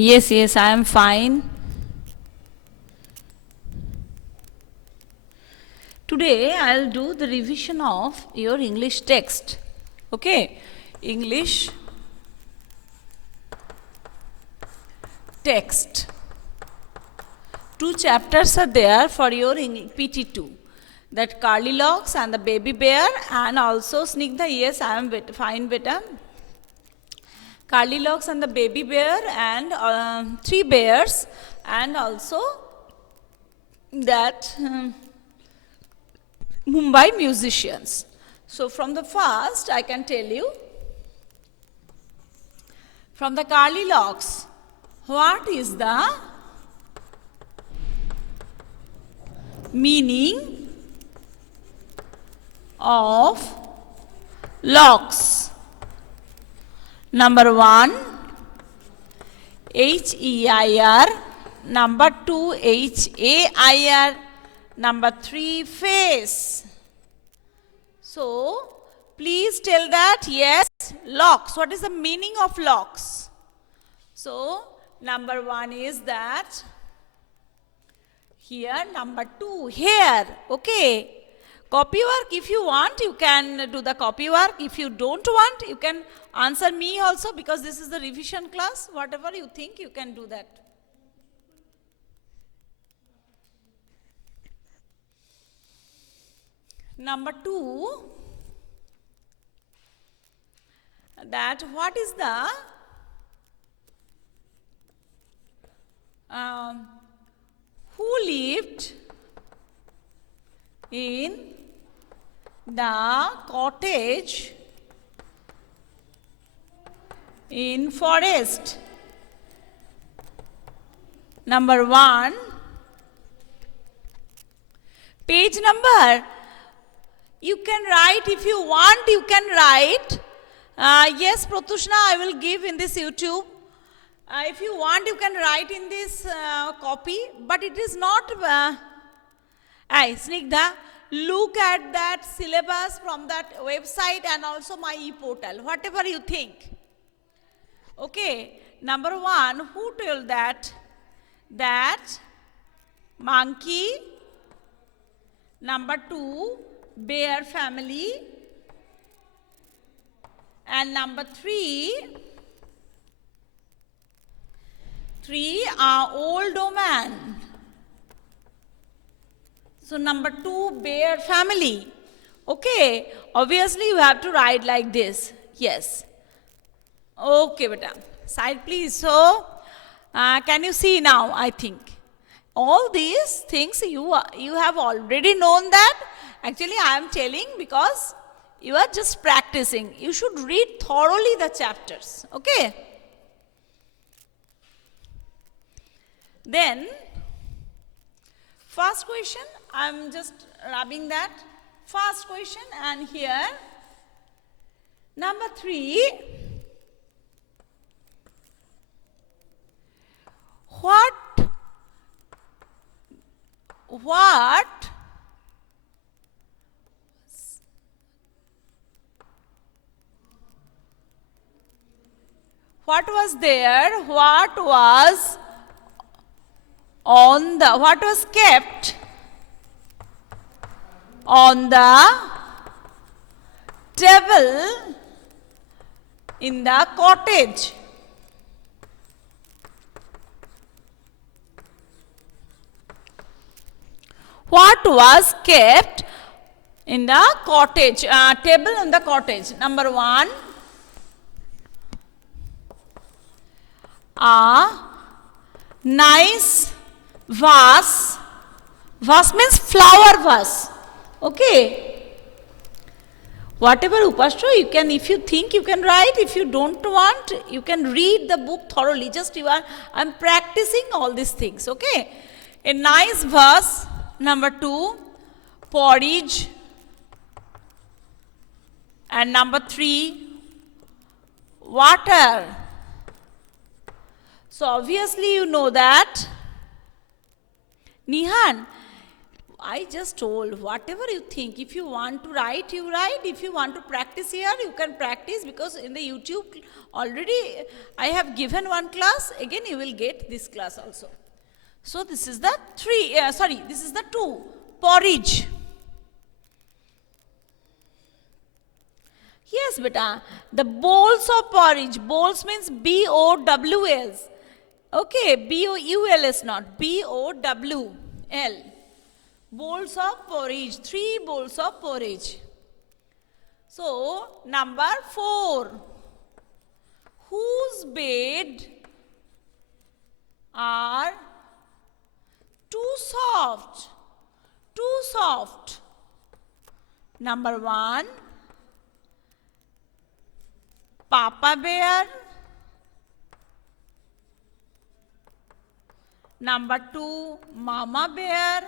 Yes, I am fine. Today I'll do the revision of your English text. Okay, English text. 2 chapters are there for your PT2. That Curly Locks and the Baby Bear, and also Snigdha. Yes, I am fine, beta. Curly Locks and the Baby Bear, and 3 bears, and also that Mumbai musicians. So from the first, I can tell you, from the Curly Locks, what is the meaning of locks? Number 1, H-E-I-R. Number 2, H-A-I-R. Number 3, face. So, please tell that, yes, locks. What is the meaning of locks? So, number 1 is that, here, number 2, hair. Okay. Copy work, if you want, you can do the copy work. If you don't want, you can answer me also, because this is the revision class. Whatever you think, you can do that. Number 2, that what is the who lived in the cottage in forest? Number 1, page number. You can write, if you want, you can write. Yes, Pratushna, I will give in this YouTube. If you want, you can write in this copy, but it is not. Snigdha, look at that syllabus from that website and also my e-portal, whatever you think. Okay, number 1, who told that? That monkey. Number 2, bear family. And number 3, old woman. So number 2, bear family. Okay, obviously you have to write like this. Yes. Okay, beta. Side please. So, can you see now, I think? All these things you have already known that. Actually, I am telling because you are just practicing. You should read thoroughly the chapters. Okay? Then, first question, I am just rubbing that. First question, and here, number 3, what was there, what was kept on the table in the cottage? What was kept in the cottage, table in the cottage? Number 1, a nice vase. Vase means flower vase. Okay. Whatever Upashtra, you can, if you think you can write, if you don't want, you can read the book thoroughly. Just I'm practicing all these things. Okay. A nice vase. Number 2, porridge. And number 3, water. So obviously you know that. Nihan, I just told, whatever you think, if you want to write, you write. If you want to practice here, you can practice, because in the YouTube already I have given one class. Again, you will get this class also. So this is the this is the 2. Porridge. Yes, beta. The bowls of porridge. Bowls means B-O-W-S. Okay, B-O-U-L-S not. B-O-W-L. Bowls of porridge. 3 bowls of porridge. So, number 4. Whose bed are too soft? Too soft. Number 1. Papa bear. Number 2, Mama bear.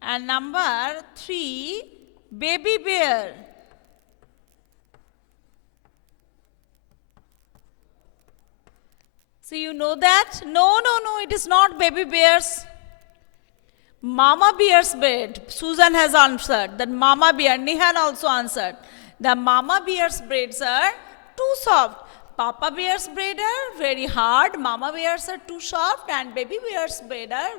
And number 3, baby bear. So you know that? No, it is not baby bears. Mama bear's bed. Susan has answered. That Mama bear. Nihan also answered. The Mama bear's braids are too soft. Papa bear's braids are very hard. Mama bears are too soft. And baby bear's braids are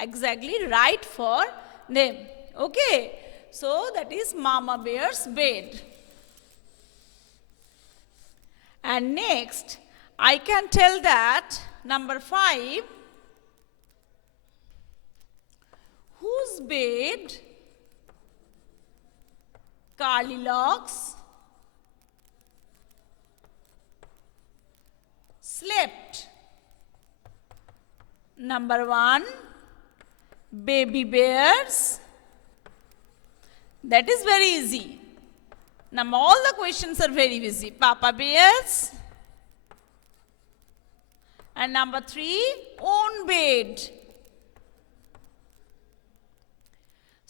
exactly right for them. Okay. So that is Mama bear's bed. And next, I can tell that number 5. Whose bed curly locks slept? Number 1, baby bears. That is very easy. Now all the questions are very easy. Papa bears. And number 3, own bed.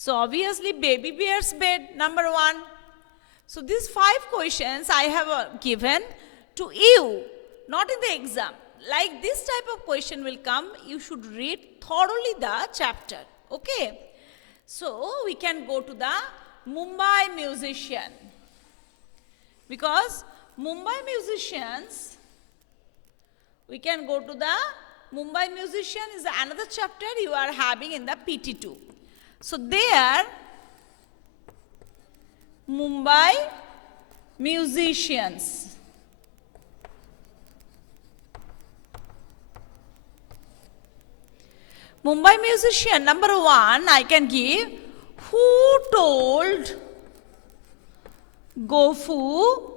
So obviously baby bear's bed, number 1. So these 5 questions I have given to you, not in the exam. Like this type of question will come, you should read thoroughly the chapter. Okay. So we can go to the Mumbai musician. Because Mumbai musicians, we can go to the Mumbai musician is another chapter you are having in the PT2. So there, Mumbai musicians. Mumbai musician, number 1, I can give, who told Dofu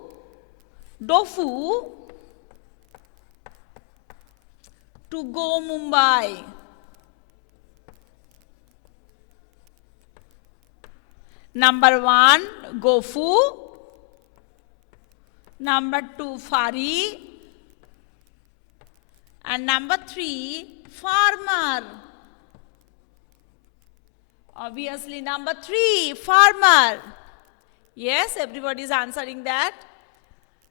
to go Mumbai? Number 1, Gofu. Number 2, Fari. And number 3, farmer. Obviously, number 3, farmer. Yes, everybody is answering that.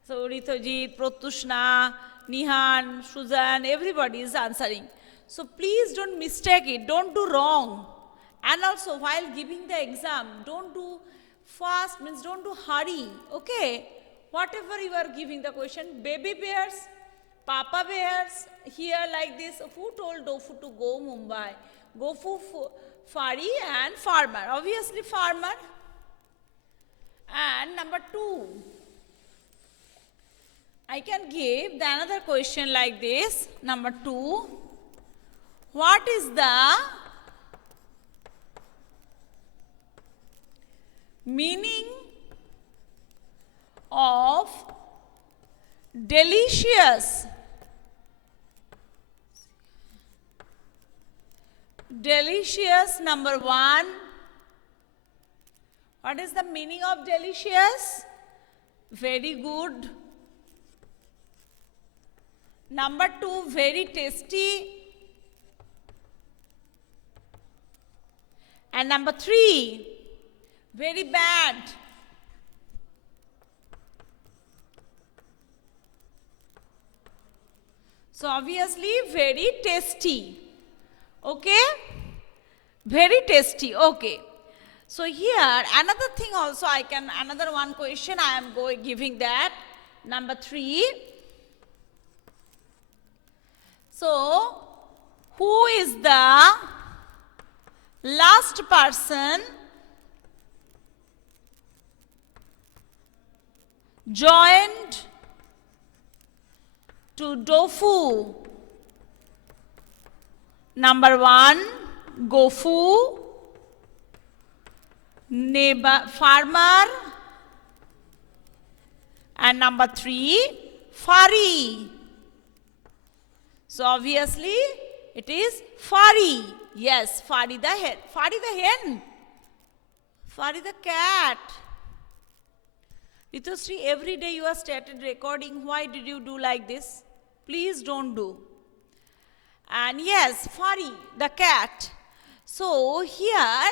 So, Ritojit, Protushna, Nihan, Susan, everybody is answering. So, please don't mistake it. Don't do wrong. And also, while giving the exam, don't do fast, means don't do hurry. Okay? Whatever you are giving the question, baby bears, papa bears, here like this, who told Dofu to go Mumbai? Gofu, Fari and farmer. Obviously farmer. And number 2, I can give the another question like this. Number 2, what is the meaning of delicious? Delicious, number 1. What is the meaning of delicious? Very good. Number 2, very tasty. And number 3, very bad. So obviously very tasty. Okay? Very tasty. Okay. So here another thing also another one question I am giving that. Number 3. So who is the last person joined to Dofu? Number 1, Gofu, neighbor, farmer, and number 3, Fari. So obviously it is Fari. Yes, Fari the hen. Fari the hen. Fari the cat. Ritushri, every day you are started recording. Why did you do like this? Please don't do. And yes, Fari, the cat. So here,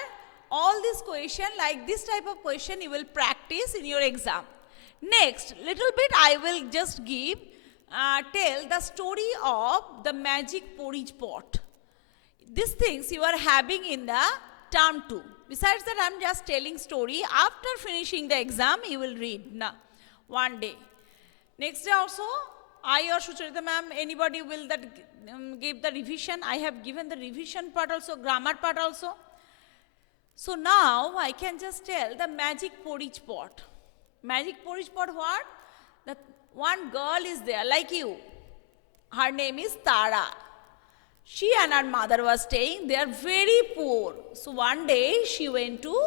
all this question, like this type of question, you will practice in your exam. Next, little bit I will just tell the story of the magic porridge pot. These things you are having in the term 2. Besides that, I am just telling story. After finishing the exam, you will read one day. Next day also, I or Sucharita ma'am, anybody will that give the revision. I have given the revision part also, grammar part also. So now I can just tell the magic porridge pot. Magic porridge pot what? That one girl is there like you. Her name is Tara. She and her mother was staying. They are very poor. So one day she went to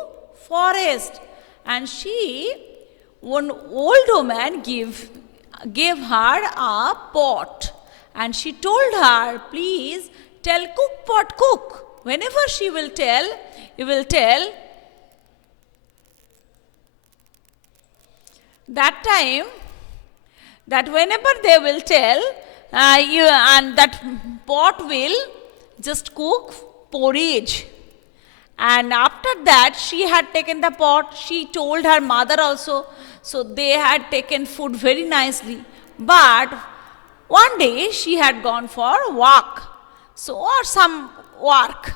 forest and one old woman gave her a pot. And she told her, please tell cook pot cook. Whenever she will tell, you will tell. That time, that whenever they will tell, and that pot will just cook porridge. And after that, she had taken the pot. She told her mother also. So they had taken food very nicely. But one day she had gone for a walk. So or some work.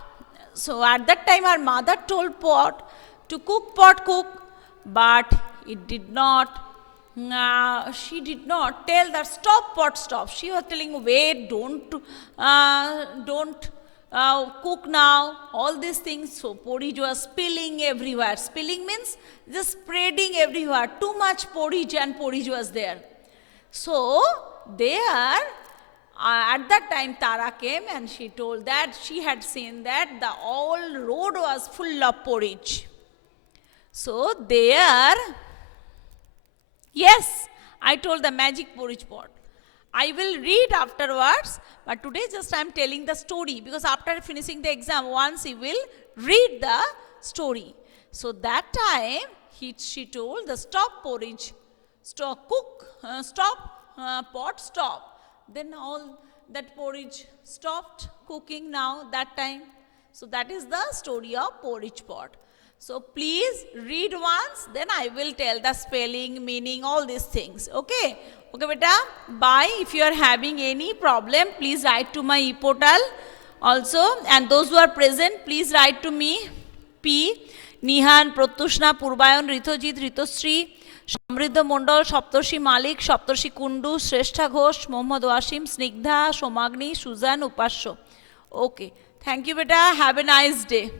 So at that time her mother told pot to cook pot cook. But it did not. She did not tell that stop pot stop. She was telling wait, don't cook now, all these things. So porridge was spilling everywhere. Spilling means just spreading everywhere. Too much porridge and porridge was there. So there, at that time Tara came and she told that she had seen that the whole road was full of porridge. So there, yes, I told the magic porridge pot. I will read afterwards, but today just I am telling the story because after finishing the exam, once you will read the story. So that time she told the stop porridge, stop cook, pot stop. Then all that porridge stopped cooking now that time. So that is the story of porridge pot. So please read once, then I will tell the spelling, meaning, all these things. Okay? Okay, beta. Bye. If you are having any problem, please write to my e-portal also. And those who are present, please write to me. P. Nihan, Pratyushna, Purbayan, Ritojit, Ritoshree, Samriddha Mondal, Saptarshi Malik, Saptarshi Kundu, Shrestha Ghosh, Mohammad Wasim, Snigdha, Somagni, Suzan, Upasho. Okay. Thank you, beta. Have a nice day.